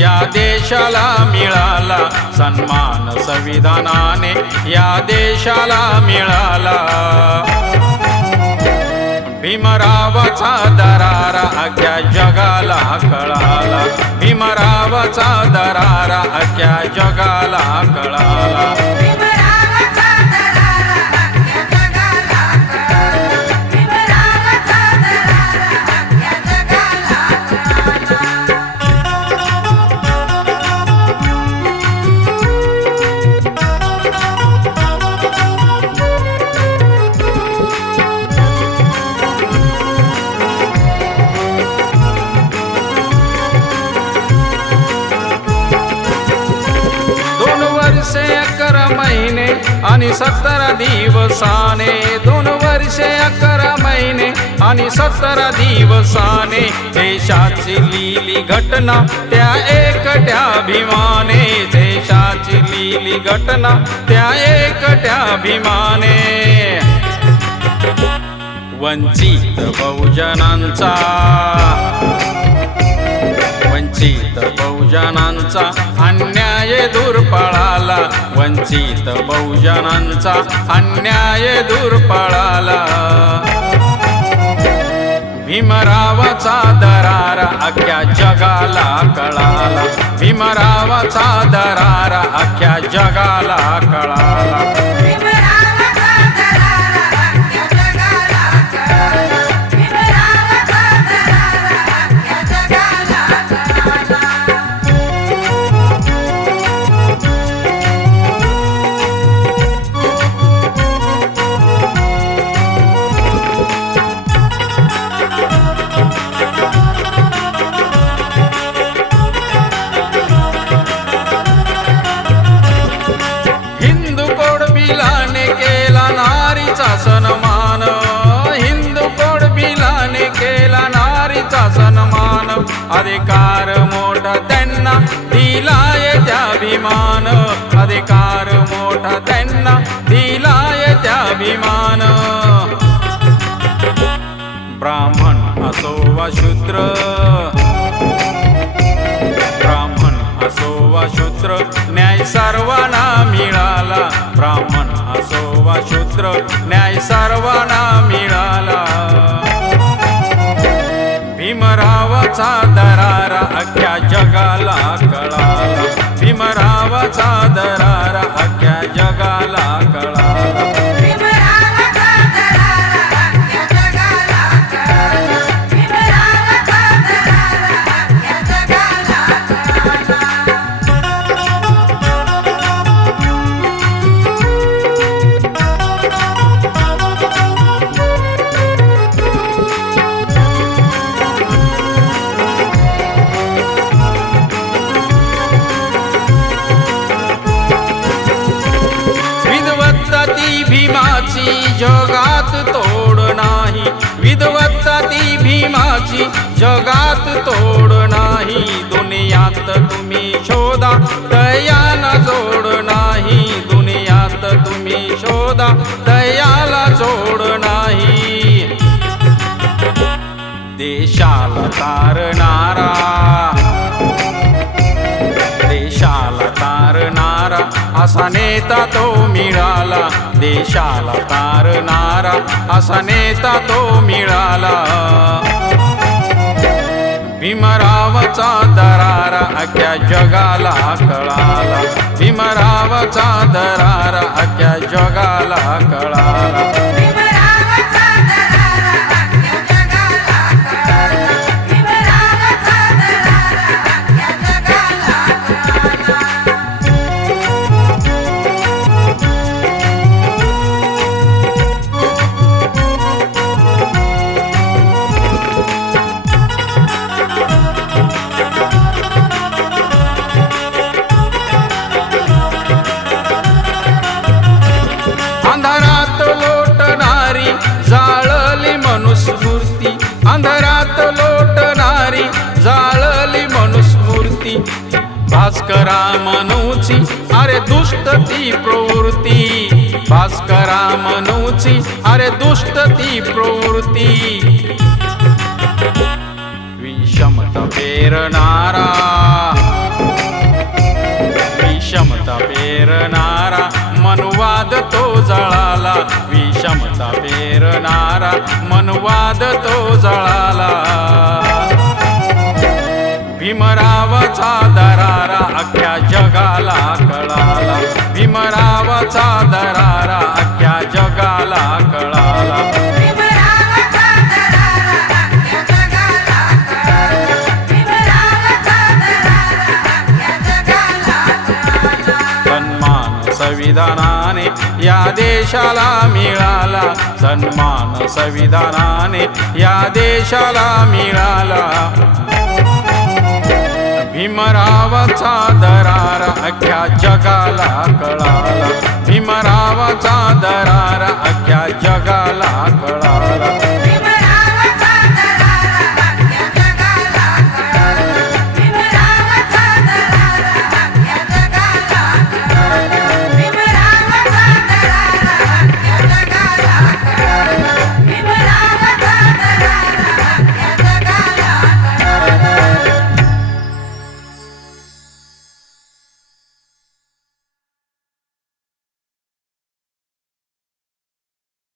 या देशाला मिळाला सन्मान संविधानाने. या देशाला मिळाला. भीमरावाचा दरारा अख्या जगाला कळाला. भीमरावाचा दरारा अख्या जगाला कळाला. आणि सत्तर दिवसाने दोन वर्षे अकरा महिने आणि सत्तर दिवसाने देशाची लिहिली घटना त्या एकट्या अभिमाने. देशाची लिहिली घटना त्या एकट्या अभिमाने. वंचित बहुजनांचा. वंचित बहुजनांचा अन्याय दूर पळाला वंचित बहुजनांचा अन्याय दूर पळाला भीमरावाचा दरारा अख्ख्या जगाला कळाला. भीमरावाचा दरारा अख्ख्या जगाला अधिकार मोठा त्यांना दिलाय त्याभिमान अधिकार मोठा त्यांना दिलाय त्याभिमान ब्राह्मण असो वा शूद्र. ब्राह्मण असो वा शूद्र न्याय सर्वांना मिळाला. ब्राह्मण असो वा शूद्र न्याय सर्वांना मिळाला. चादरा भीमाची जगात तोड नाही. विधवत्ता ती भीमाची जगात तोड नाही. दुनियात तुम्ही शोधा दयाला जोड नाही. दुनियात तुम्ही शोधा दयाला जोड नाही. देशाला तारणारा देशाला तारणारा असा नेता मिळाला देशाला तारणारा असा नेता तो मिळाला. भीमरावचा दरारा अख्ख्या जगाला कळाला. भीमरावचा दरारा अख्ख्या जगाला कळाला. ती प्रवृत्ती. भास्करा मनूची अरे दुष्ट ती प्रवृत्ती. विषमता पेरणारा. विषमता पेरणारा मनुवाद तो जळाला. विषमता पेरणारा मनुवाद तो जळाला. भीमरावचा दरारा अख्ख्या जगाला कळाला. भीमरावाचा दरारा अख्ख्या जगाला कळाला. सन्मान संविधानाने या देशाला मिळाला. सन्मान संविधानाने या देशाला मिळाला. भीमरावचा दरार अख्या जगाला कळाला. भीमरावचा दरार अख्या जगाला कळाला.